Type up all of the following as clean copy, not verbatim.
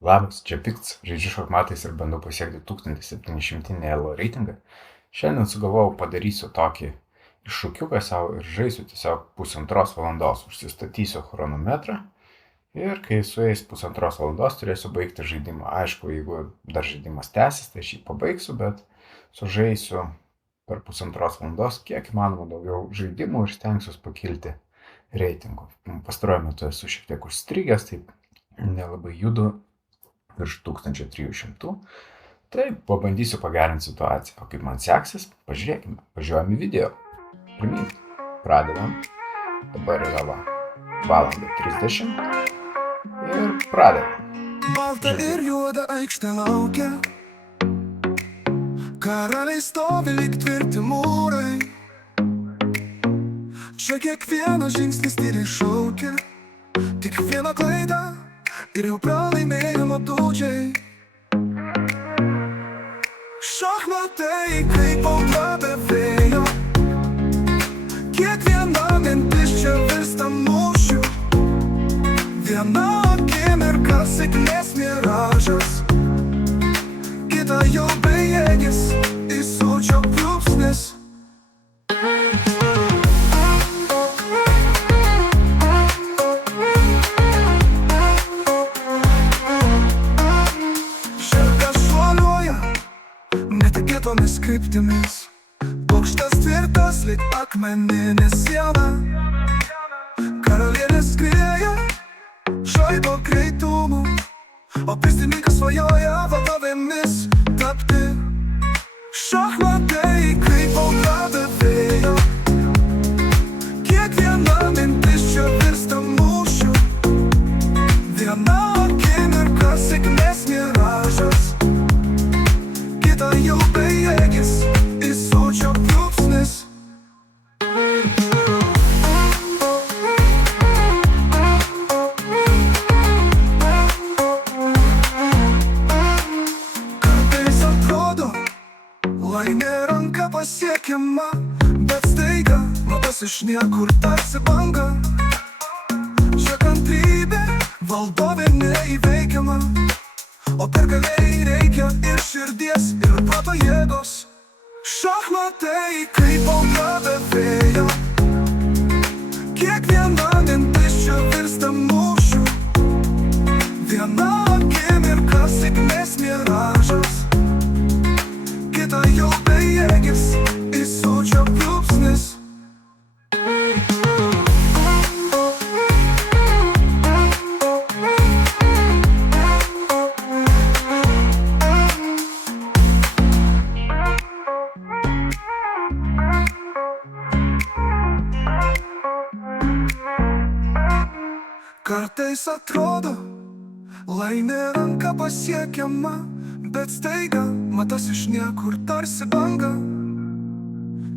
Labas, čia Pikts, žaidžiu šachmatais ir bandau pasiekti 1700 ELO reitingą. Šiandien sugalvojau padarysiu tokį iššūkiuką savo ir žaisiu tiesiog 1,5 valandos. Užsistatysiu chronometrą ir kai sueis 1,5 valandos turėsiu baigti žaidimą. Aišku, jeigu dar žaidimas tęsis, tai aš jį pabaigsiu, bet sužaisiu per 1,5 valandos kiek įmanoma daugiau žaidimų ir stengsiuos pakilti reitingų. Pastaruoju metu esu šiek tiek užstrigęs, taip nelabai judu virš 1300. Tai pabandysiu pagerinti situaciją. O kaip man seksis, pažiūrėkime. Važiuojame į video. Pirmyn. Pradedam. Dabar yra 1:30. Ir pradedam. Balta ir juoda aikštė laukia. Karaliai stovi lyg tvirti mūrai. Čia kiekvienas žingsnis tyliai šaukia. Tik viena klaida ir jau pralaimėjimo dūdžiai. Šachmatai kaip audra be vėjo. Kiekviena mintis čia virsta mūšiu. Viena akimirka sėkmės miražas, kita jau bejėgis įsūčio pliūpsnis. Netikėtomis kryptimis, bokštas tvirtas lyg akmeninė siena. Karalienė skrieja žaibo greitumu, o pėstininkas svajoja valdovėmis tapti. Šachmatai kaip audra be vėjo. Kiekviena mintis čia virsta mūšiu. Viena akimirka sėkmės miražas, kita jau bejėgis įsūčio pliūpsnis. Kartais atrodo, laimė ranka pasiekiama, bet staiga matas iš niekur tarsi banga. Čia kantrybė valdovė neįveikiama, o pergalei reikia ir širdies, ir proto jėgos. Šachmatai kaip audra be vėjo. Kiekviena mintis čia virsta mūšiu. Viena akimirka sėkmės miražas, kita jau bejėgis įsūčio pliūpsnis. Kartais atrodo, laimė ranka pasiekiama, bet staiga matas iš niekur tarsi banga.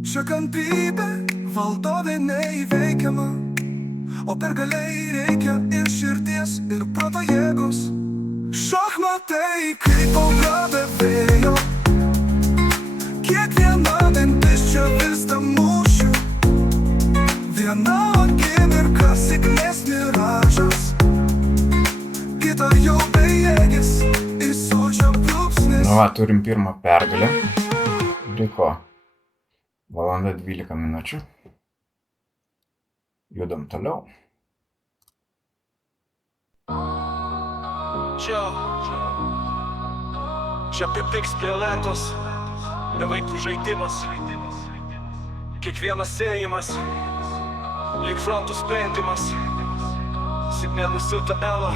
Čia kantrybė valdovė neįveikiama, o pergalei reikia ir širdies, ir proto jėgos. Šachmatai kaip audra be vėjo. Kiekviena mintis čia virsta mūšiu. Viena akimirka sėkmės miražas, kita jau bejėgis įsūčio pliūpsnis. Turim pirmą pergalę. Liko 1:12 minučių. Judam toliau. Čia Pikts prie lentos, bevaikų žaidimas. Kiekvienas ėjimas lyg frontų sprendimas. Sėkmė nusiuta ELO.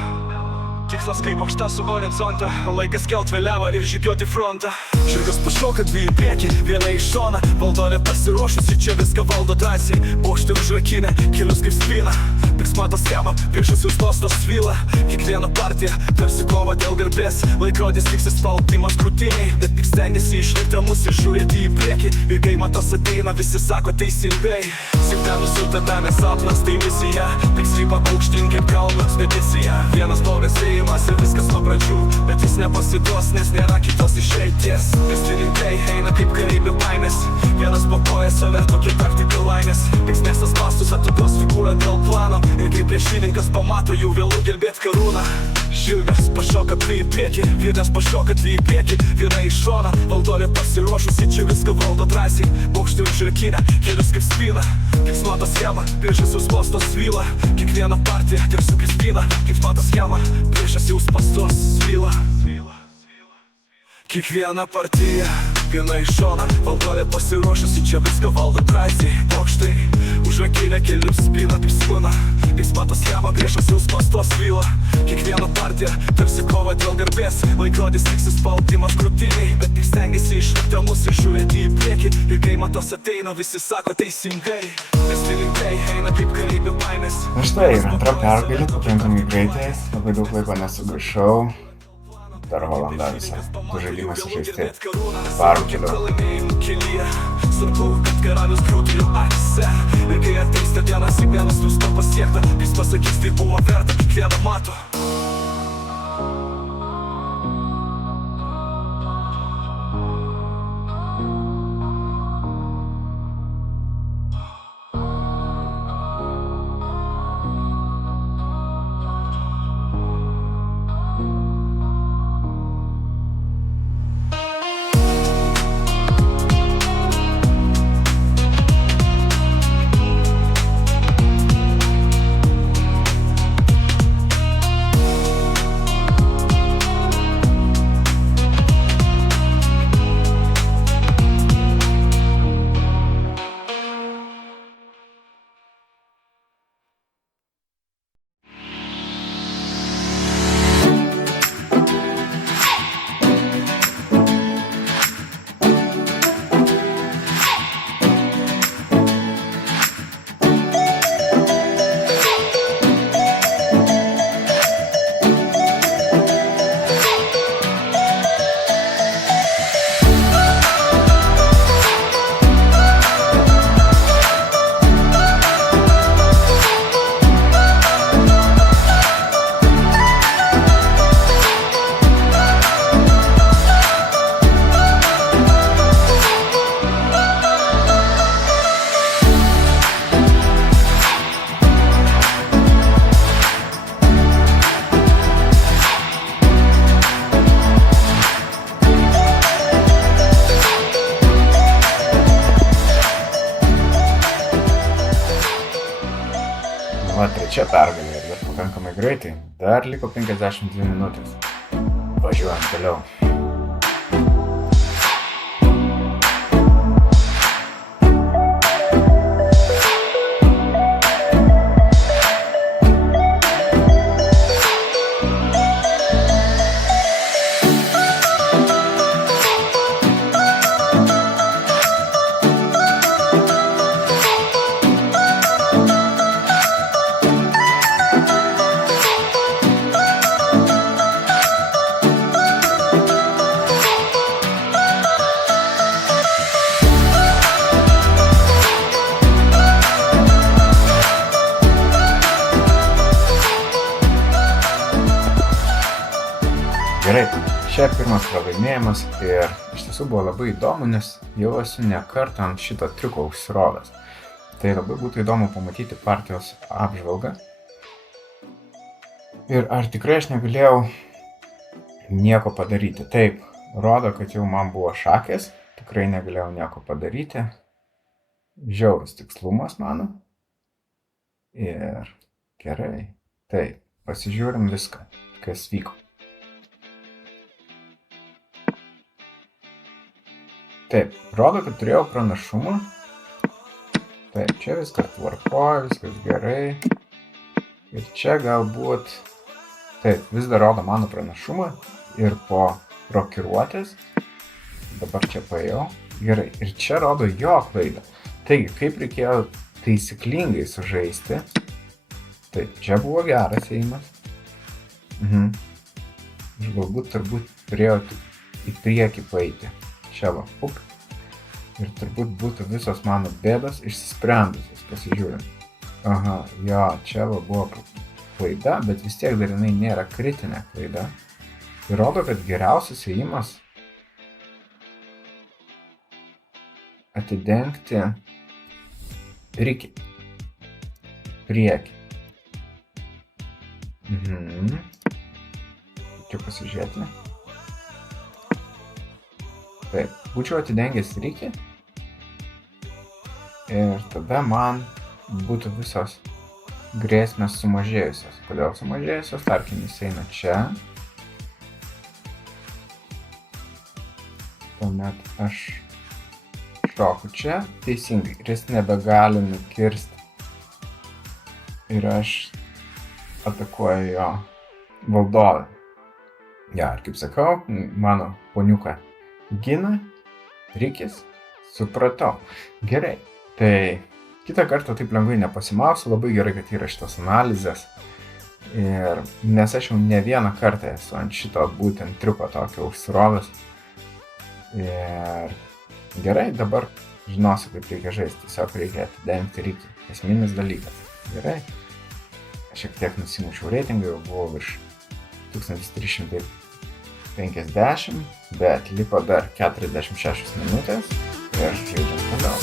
Tikslas kaip aukšta su horizontą. Laikas kelt vėliavą ir žygiuoti frontą. Žirgas pašoka dvi į priekį, viena į šoną. Valdovė pasiruošusi, čia viską valdo drąsiai. Bokštė užrakinę, kelius kaip spyna. Priksmatas skamba, priešas jūs tostas svyla. Kiekviena partija, tarsi kova dėl garbės. Laikrodis tiksis spaldimas krūtiniai, bet tik stengiasi išlikti mūsų žiūrėti į priekį. Ir kai matas ateina, visi sako teisingai. Sėkmė nusiuta davė sapnas, tai misija. Tik slypa aukštyn kaip kalnas, medicija. Vienas blogas ėjimas ir viskas nuo pradžių, bet jis nepasiduos, nes nėra kitos išeities. Pėstininkai eina kaip kareivių baimės, vienas po kojas saverto, kitak tik laimės. Piks miestas pastus atiduos figūrą dėl plano, ir kai priešininkas pamato jų vėlų gelbėt karūną. Žirgas pašoka į priekį, vyras pašoka į priekį, vyrai iš šoną, valdovė pasiruošusi, čia viską valdo drąsiai. Paukštį užrakinę, kelius kaip spyną, kaip smata schema, priešas jūs pastos svyla. Kiekviena partija, kaip su Kristina, kaip smata schema, priešas jūs pastos svyla. Kiekviena partija, viena iš šoną, valdovė pasiruošusi, čia viską valdo drąsiai. Paukštai užrakinę, kelius spyną, kaip spūna, kaip smata schema, priešas jūs pastos svyla. Kiekviena partija, tarsi kova dėl garbės, laikrodis tiksis spaudimas krūtiniai, bet tik stengiasi išlikti mūsų žiūrėti į priekį. Ir kai matos ateina, visi sako teisingai. Pėstininkai eina kaip kareivių baimės. Na štai, ir antra pergalė, pakankamai greitai, labai daug laiko nesugaišau. Dar valanda visą. Du žaidimas žaisti. Varom keliu. Svarbu, kad karalius griūtų jų akise. Ir kai ateis ta dienas, į vienas jūs to pasiekta, jis pasakys, tai buvo verta kiekvieną mato. Va, trečia pergalė ir dar pakankamai greitai. Dar liko 52 minutės. Važiuojam toliau. Gerai, čia pirmas pralaimėjimas ir iš tiesų buvo labai įdomu, nes jau esu ne kartą ant šito triuko užsirovęs. Tai labai būtų įdomu pamatyti partijos apžvalgą. Ir ar tikrai aš negalėjau nieko padaryti. Taip, rodo, kad jau man buvo šakės, tikrai negalėjau nieko padaryti. Žiaurus tikslumas mano. Ir gerai, taip, pasižiūrim viską, kas vyko. Taip, rodo, kad turėjau pranašumą. Taip, čia viskas tvarkoja, viskas gerai. Ir čia galbūt... Taip, vis dar rodo mano pranašumą. Ir po rokiruotės. Dabar čia paėjau. Gerai, ir čia rodo jo klaidą. Taigi, kaip reikėjo taisyklingai sužaisti. Taip, čia buvo geras ėjimas. Aš galbūt turbūt turėjau į priekį paeiti. Čia va, ir turbūt būtų visos mano bėdos išsisprendusios, pasižiūrint. Aha, jo, čia va buvo klaida, bet vis tiek dar jinai nėra kritinė klaida. Tai rodo, kad geriausias ėjimas atidengti rikį. Priekį. Čia pasižiūrėti. Taip, būčiau atidengęs rikį ir tada man būtų visos grėsmės sumažėjusios. Kodėl sumažėjusios? Tarkim, jis eina čia. Tuomet aš šoku čia, teisingai, ir jis nebegali nukirsti. Ir aš atakuoju jo valdovę. Ja, ir kaip sakau, mano poniuką gina rikis, supratau. Gerai, tai kitą kartą taip lengvai nepasimausiu, labai gerai, kad yra šitos analizės. Ir nes aš jau ne vieną kartą esu ant šito būtent triuko tokio užsirovęs. Ir gerai, dabar žinosiu, kaip reikia žaisti, tiesiog reikia atidengti rikį. Esminis dalykas. Gerai. Aš šiek tiek nusimušiau reitingą, jau buvau virš 1350, bet liko dar 46 minutės ir žaidžiam toliau.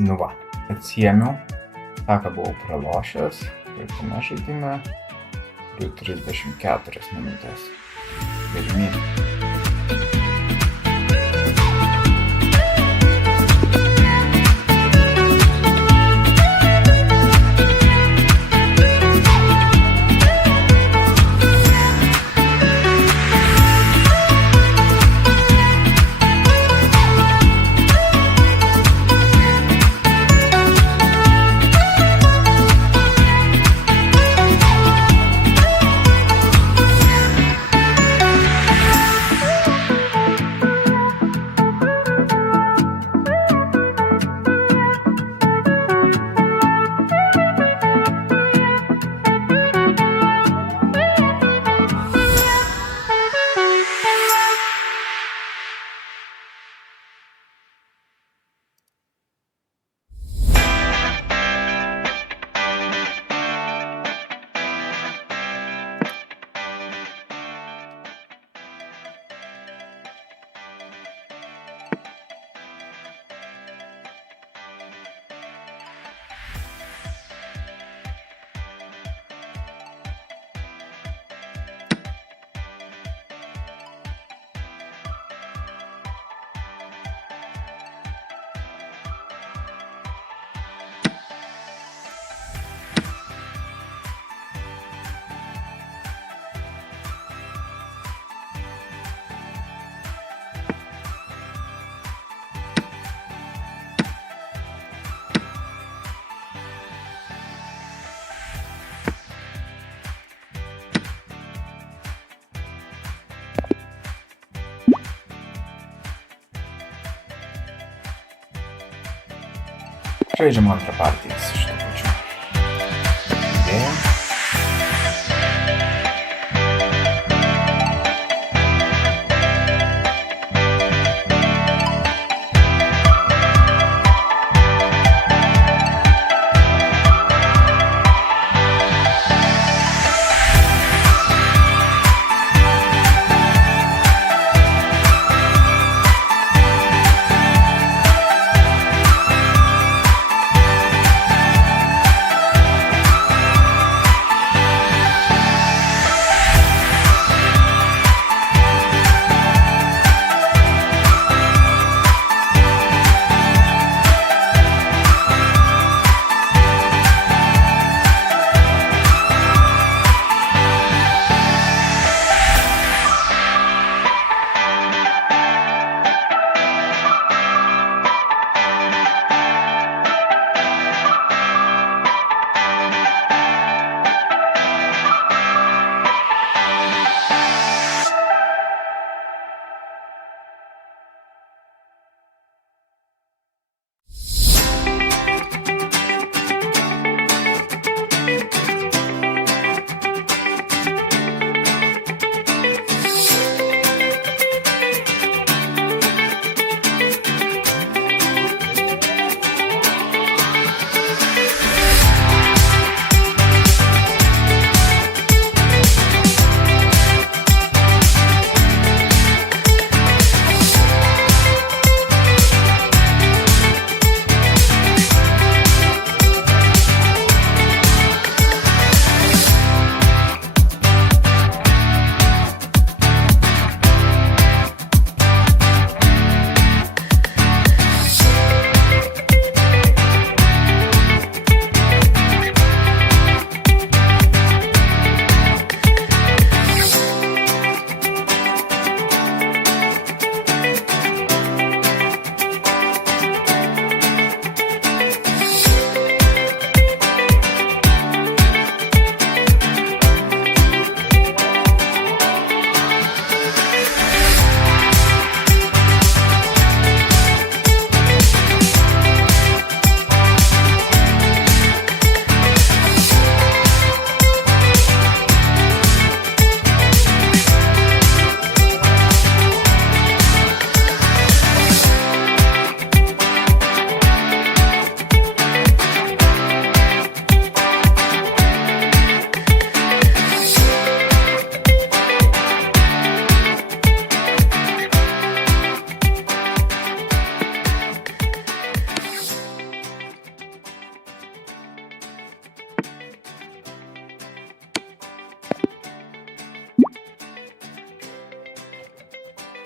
Nu va, atsiėmiau tą, ką buvau pralošęs, praeitame žaidime, turiu 34 minutės. Pirmyn. Žaidžiam antrą partiją su šitą pačiu. Idėja.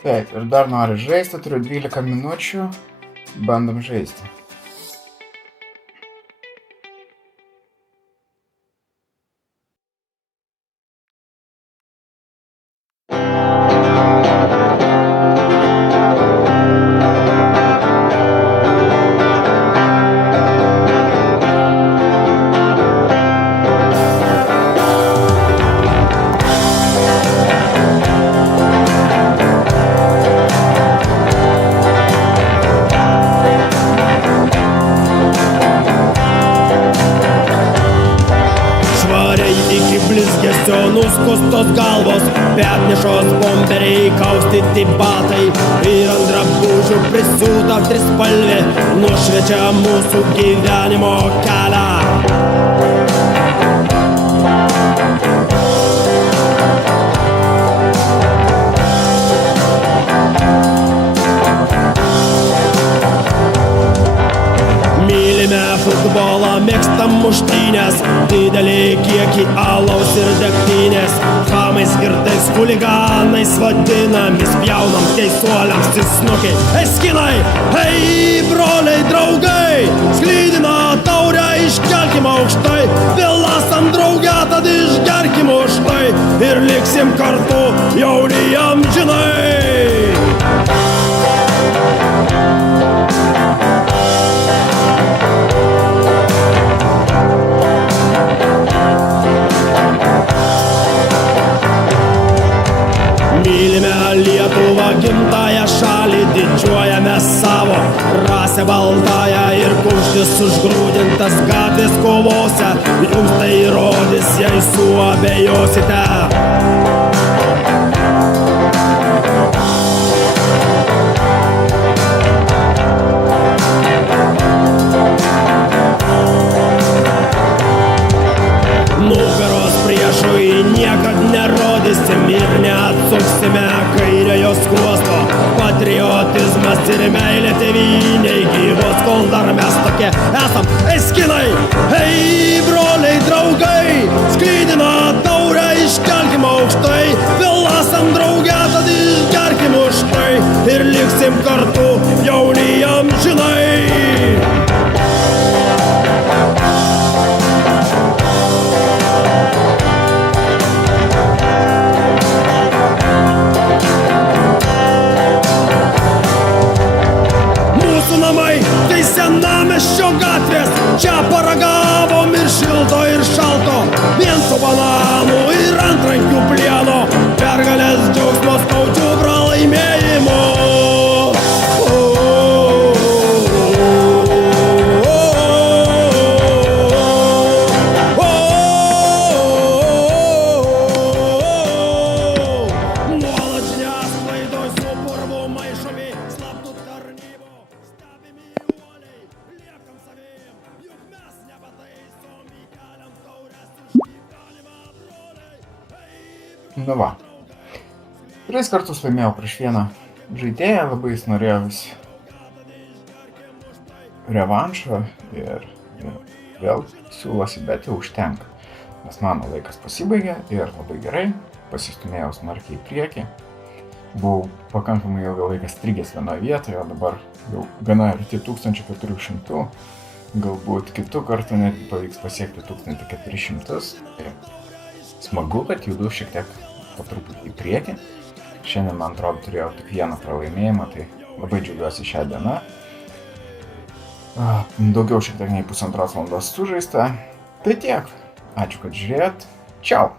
Taip, ir dar noriu žaisti, turiu 12 minučių, bandom žaisti. Nuskustos galvos, petnešos bomberiai, kaustyti batai ir ant drabužių prisiūta trispalvė nušviečia mūsų gyvenimo kelią. Mylime futbolą, mėgstam muštynės, didelį kiekį alaus ir degtinės. Chamais ir tais chuliganais vadinami, spjaunam teisuoliams į snukį. Ei skinai, ei broliai draugai, sklydina taurę iškelkim aukštai, vėl esam drauge, tad išgerkim už tai ir liksim kartu jauni amžinai. Mylime Lietuvą, gimtąją šalį, didžiuojame savo rasę baltąją ir kuždi Kuris užgrūdintas gatvės kovose, jums tai įrodys, jei suabejosite. Nugaros priešui niekad nerodysim ir neatsuksime kairiojo skruosto. Patriotizmas ir meilė tėvynei gyvos, kol dar mes tokie esam eskinai. Hei, broliai, draugai, sklydina taurę, iškelkim aukštai. Vėl esam drauge, tad išgerkim už tai ir liksim kartu jauni amžinai. Tai senamiesčio gatvės, čia paragavom ir šilto ir šalto, vien su bananų ir antrankių plieno, pergalės džiaugsmo skaudžių pralaimėjimo. Nuolat žiniasklaidoj su purvu maišomi slaptų tarnybų. Nu va. 3 kartus laimėjau prieš vieną žaidėją, labai jis norėjo vis revanšą ir vėl siūlosi, bet jau užtenka. Nes mano laikas pasibaigė ir labai gerai, pasistumėjau smarkiai į priekį. Buvau pakankamai ilgą laiką strigęs vienoje vietoje, o dabar jau gana arti 1400, galbūt kitų kartų net pavyks pasiekti 1400. Tai smagu, kad judu šiek tiek po truputį į priekį. Šiandien, man atrodo, turėjau tik vieną pralaimėjimą, tai labai džiaugiuosi šią dieną. Daugiau šiek tiek nei 1,5 valandos sužaista. Tai tiek. Ačiū, kad žiūrėjot. Čiau!